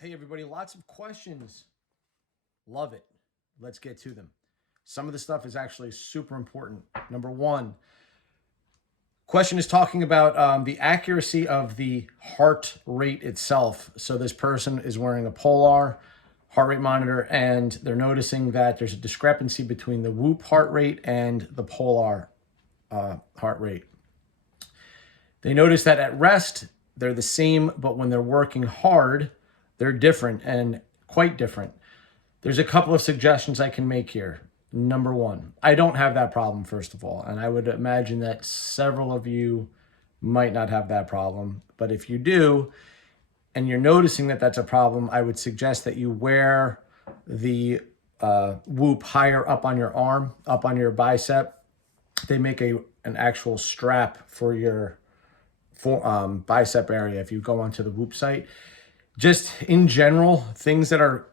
Hey, everybody, lots of questions. Love it. Let's get to them. Some of the stuff is actually super important. Number one, question is talking about the accuracy of the heart rate itself. So this person is wearing a Polar heart rate monitor, and they're noticing that there's a discrepancy between the Whoop heart rate and the Polar heart rate. They notice that at rest, they're the same, but when they're working hard, they're different and quite different. There's a couple of suggestions I can make here. Number one, I don't have that problem, first of all, and I would imagine that several of you might not have that problem. But if you do, and you're noticing that that's a problem, I would suggest that you wear the Whoop higher up on your arm, up on your bicep. They make an actual strap for your bicep area if you go onto the Whoop site. Just in general, things that are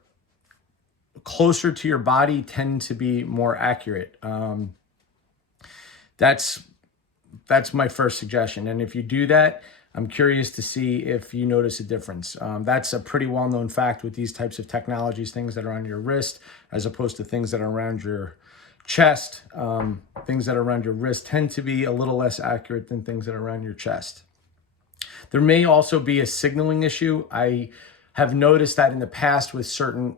closer to your body tend to be more accurate. That's my first suggestion. And if you do that, I'm curious to see if you notice a difference. That's a pretty well-known fact with these types of technologies, things that are on your wrist as opposed to things that are around your chest. Things that are around your wrist tend to be a little less accurate than things that are around your chest. There may also be a signaling issue. I have noticed that in the past with certain,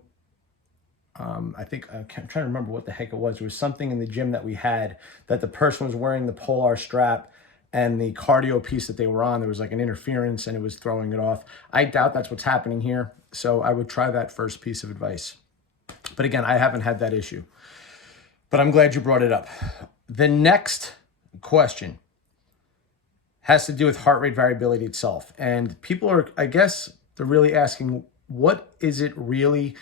I'm trying to remember what the heck it was. There was something in the gym that we had that the person was wearing the Polar strap and the cardio piece that they were on, there was like an interference and it was throwing it off. I doubt that's what's happening here. So I would try that first piece of advice. But again, I haven't had that issue. But I'm glad you brought it up. The next question has to do with heart rate variability itself. And people are, I guess, they're really asking, what is it really?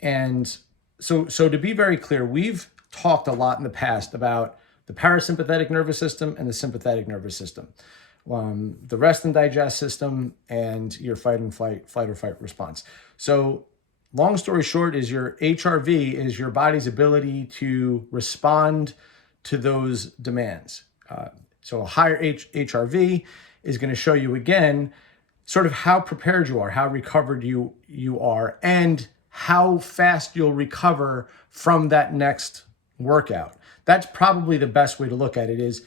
And so to be very clear, we've talked a lot in the past about the parasympathetic nervous system and the sympathetic nervous system, the rest and digest system, and your fight or fight response. So long story short is your HRV is your body's ability to respond to those demands. So a higher HRV is going to show you, again, sort of how prepared you are, how recovered you are, and how fast you'll recover from that next workout. That's probably the best way to look at it is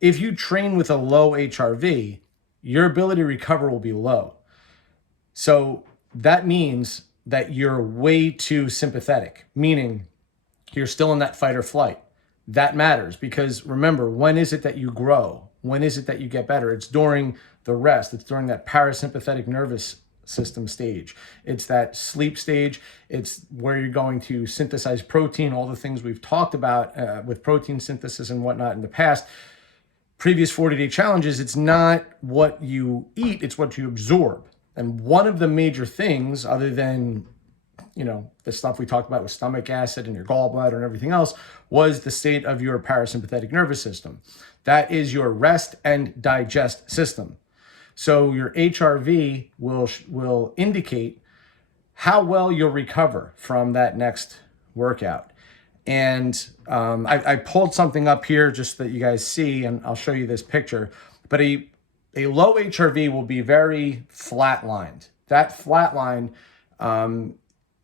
if you train with a low HRV, your ability to recover will be low. So that means that you're way too sympathetic, meaning you're still in that fight or flight. That matters because remember, when is it that you grow? When is it that you get better? It's during the rest. It's during that parasympathetic nervous system stage. It's that sleep stage. It's where you're going to synthesize protein, all the things we've talked about with protein synthesis and whatnot in the past. Previous 40-day challenges, it's not what you eat, it's what you absorb. And one of the major things, other than the stuff we talked about with stomach acid and your gallbladder and everything else, was the state of your parasympathetic nervous system. That is your rest and digest system. So your HRV will indicate how well you'll recover from that next workout. And I pulled something up here just so that you guys see, and I'll show you this picture. But a low HRV will be very flatlined. That flatline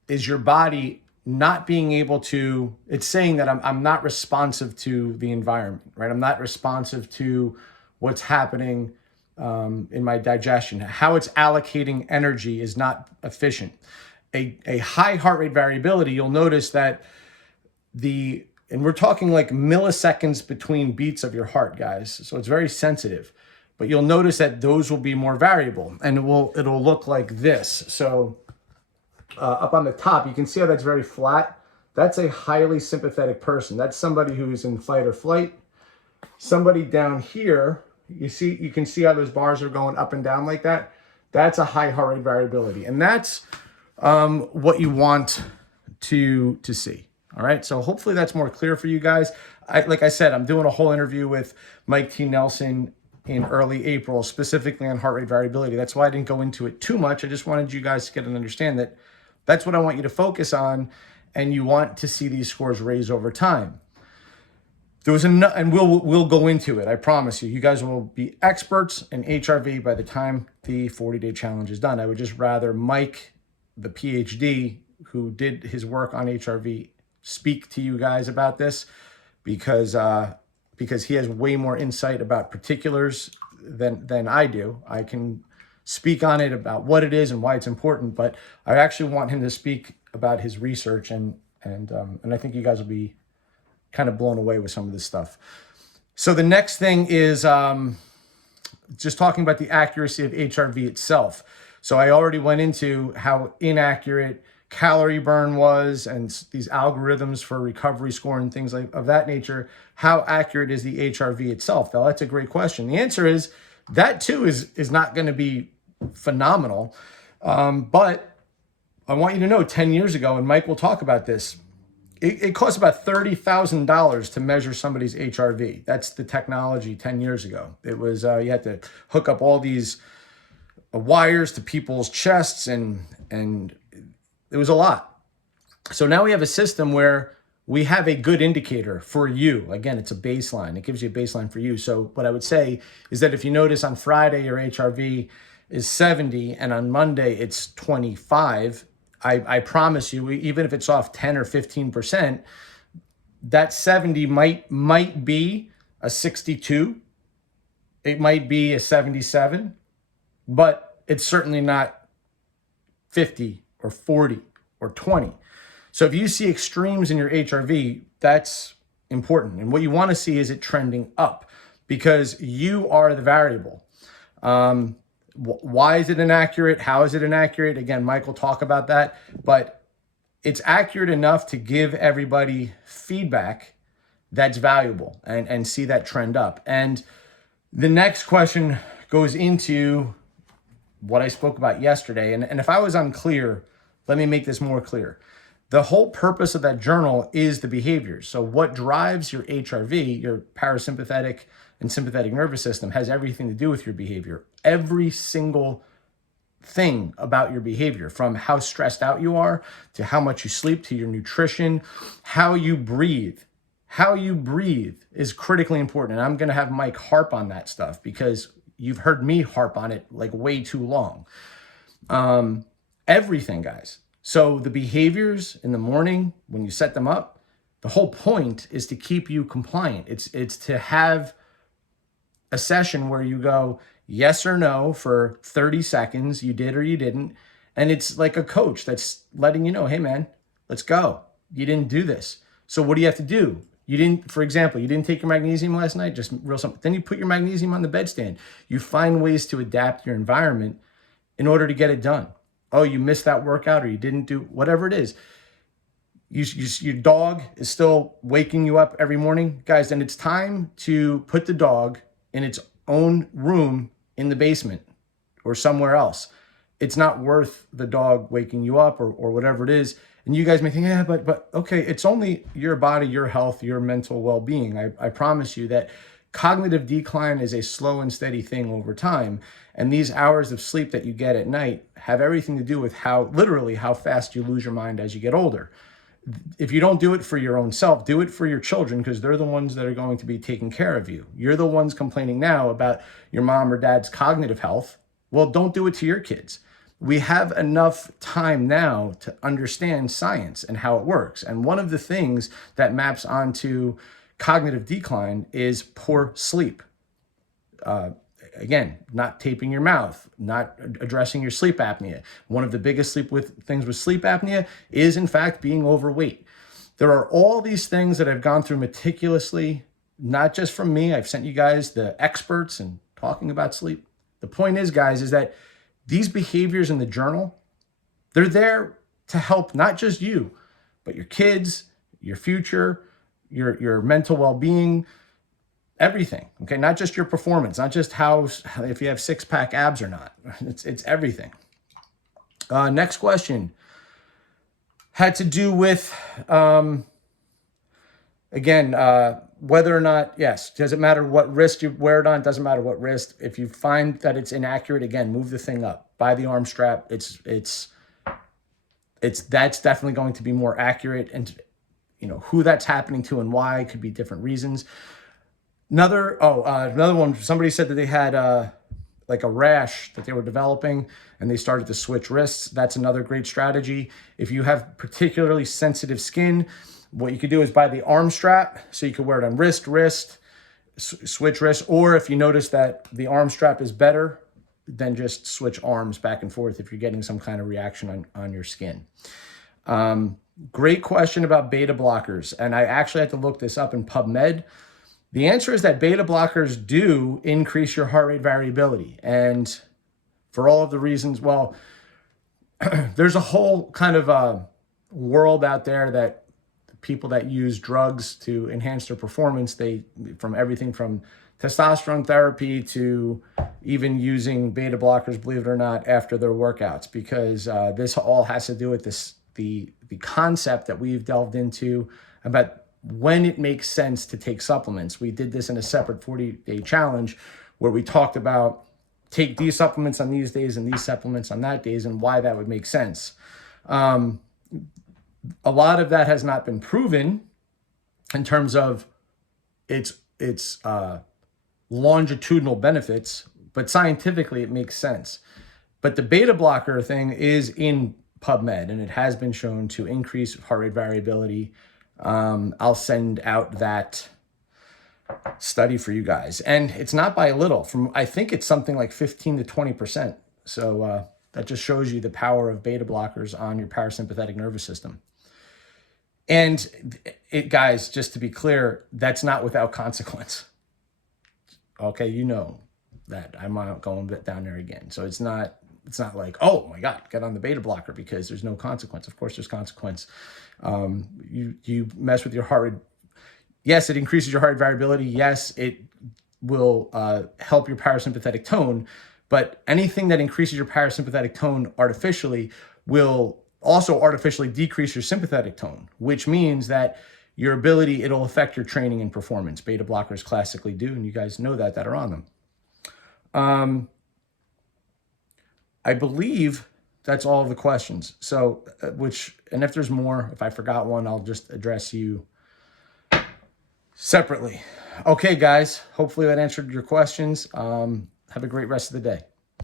is your body not being able to, it's saying that I'm not responsive to the environment, right? I'm not responsive to what's happening in my digestion. How it's allocating energy is not efficient. A high heart rate variability, you'll notice that and we're talking like milliseconds between beats of your heart, guys. So it's very sensitive. But you'll notice that those will be more variable and it'll look like this. So up on the top, you can see how that's very flat. That's a highly sympathetic person. That's somebody who's in fight or flight. Somebody down here, you can see how those bars are going up and down like that. That's a high heart rate variability. And that's what you want to see. All right. So hopefully that's more clear for you guys. Like I said, I'm doing a whole interview with Mike T. Nelson in early April, specifically on heart rate variability. That's why I didn't go into it too much. I just wanted you guys to get and understand that that's what I want you to focus on, and you want to see these scores raise over time. There was and we'll go into it. I promise you. You guys will be experts in HRV by the time the 40-day challenge is done. I would just rather Mike the PhD who did his work on HRV speak to you guys about this, because he has way more insight about particulars than I do. I can speak on it about what it is and why it's important, but I actually want him to speak about his research, and I think you guys will be kind of blown away with some of this stuff. So the next thing is just talking about the accuracy of HRV itself. So I already went into how inaccurate calorie burn was and these algorithms for recovery score and things like of that nature. How accurate is the HRV itself? Now, that's a great question. The answer is that too is not going to be phenomenal. But I want you to know 10 years ago, and Mike will talk about this, it cost about $30,000 to measure somebody's HRV. That's the technology 10 years ago. It was, you had to hook up all these wires to people's chests, and it was a lot. So now we have a system where we have a good indicator for you. Again, it's a baseline. It gives you a baseline for you. So what I would say is that if you notice on Friday your HRV is 70 and on Monday it's 25, I promise you, even if it's off 10 or 15%, that 70 might be a 62. It might be a 77, but it's certainly not 50 or 40 or 20. So if you see extremes in your HRV, that's important. And what you want to see is it trending up, because you are the variable. Why is it inaccurate? How is it inaccurate? Again, Mike will talk about that, but it's accurate enough to give everybody feedback that's valuable and see that trend up. And the next question goes into what I spoke about yesterday. And if I was unclear, let me make this more clear. The whole purpose of that journal is the behaviors. So what drives your HRV, your parasympathetic and sympathetic nervous system, has everything to do with your behavior. Every single thing about your behavior, from how stressed out you are to how much you sleep to your nutrition, how you breathe. How you breathe is critically important. And I'm going to have Mike harp on that stuff because you've heard me harp on it like way too long. Everything, guys. So the behaviors in the morning, when you set them up, the whole point is to keep you compliant. It's to have a session where you go yes or no for 30 seconds, you did or you didn't. And it's like a coach that's letting you know, hey man, let's go. You didn't do this. So what do you have to do? You didn't, for example, you didn't take your magnesium last night, just real simple. Then you put your magnesium on the bedstand. You find ways to adapt your environment in order to get it done. Oh, you missed that workout or you didn't do whatever it is. Your dog is still waking you up every morning. Guys, then it's time to put the dog in its own room in the basement or somewhere else. It's not worth the dog waking you up or whatever it is. And you guys may think, yeah, but okay, it's only your body, your health, your mental well-being. I promise you that cognitive decline is a slow and steady thing over time. And these hours of sleep that you get at night have everything to do with literally how fast you lose your mind as you get older. If you don't do it for your own self, do it for your children, because they're the ones that are going to be taking care of you. You're the ones complaining now about your mom or dad's cognitive health. Well, don't do it to your kids. We have enough time now to understand science and how it works. And one of the things that maps onto cognitive decline is poor sleep. Again, not taping your mouth, not addressing your sleep apnea. One of the biggest things with sleep apnea is, in fact, being overweight. There are all these things that I've gone through meticulously, not just from me. I've sent you guys the experts and talking about sleep. The point is, guys, is that these behaviors in the journal, they're there to help not just you, but your kids, your future, your mental well-being, everything, okay? Not just your performance, not just if you have six-pack abs or not. It's everything. Next question had to do with, whether or not, yes, does it matter what wrist you wear it on? It doesn't matter what wrist. If you find that it's inaccurate, again, move the thing up. Buy the arm strap. That's definitely going to be more accurate, and who that's happening to and why could be different reasons. Another one, somebody said that they had like a rash that they were developing and they started to switch wrists, that's another great strategy. If you have particularly sensitive skin, what you could do is buy the arm strap, so you could wear it on wrist, switch wrist, or if you notice that the arm strap is better, then just switch arms back and forth if you're getting some kind of reaction on your skin. Great question about beta blockers. And I actually had to look this up in PubMed. The answer is that beta blockers do increase your heart rate variability. And for all of the reasons, well, there's a whole kind of world out there that people that use drugs to enhance their performance, from everything from testosterone therapy to even using beta blockers, believe it or not, after their workouts, because this all has to do with the concept that we've delved into about when it makes sense to take supplements. We did this in a separate 40-day challenge where we talked about take these supplements on these days and these supplements on that days and why that would make sense. A lot of that has not been proven in terms of its longitudinal benefits, but scientifically it makes sense. But the beta blocker thing is in PubMed, and it has been shown to increase heart rate variability. I'll send out that study for you guys. And it's not by a little. I think it's something like 15 to 20%. So that just shows you the power of beta blockers on your parasympathetic nervous system. And guys, just to be clear, that's not without consequence. Okay, you know that I'm not going down there again. So it's not like, oh my God, get on the beta blocker because there's no consequence. Of course, there's consequence. You mess with your heart rate. Yes, it increases your heart rate variability. Yes, it will help your parasympathetic tone. But anything that increases your parasympathetic tone artificially will also artificially decrease your sympathetic tone, which means that your ability, it'll affect your training and performance. Beta blockers classically do, and you guys know that are on them. I believe that's all of the questions. So, and if there's more, if I forgot one, I'll just address you separately. Okay, guys, hopefully that answered your questions. Have a great rest of the day.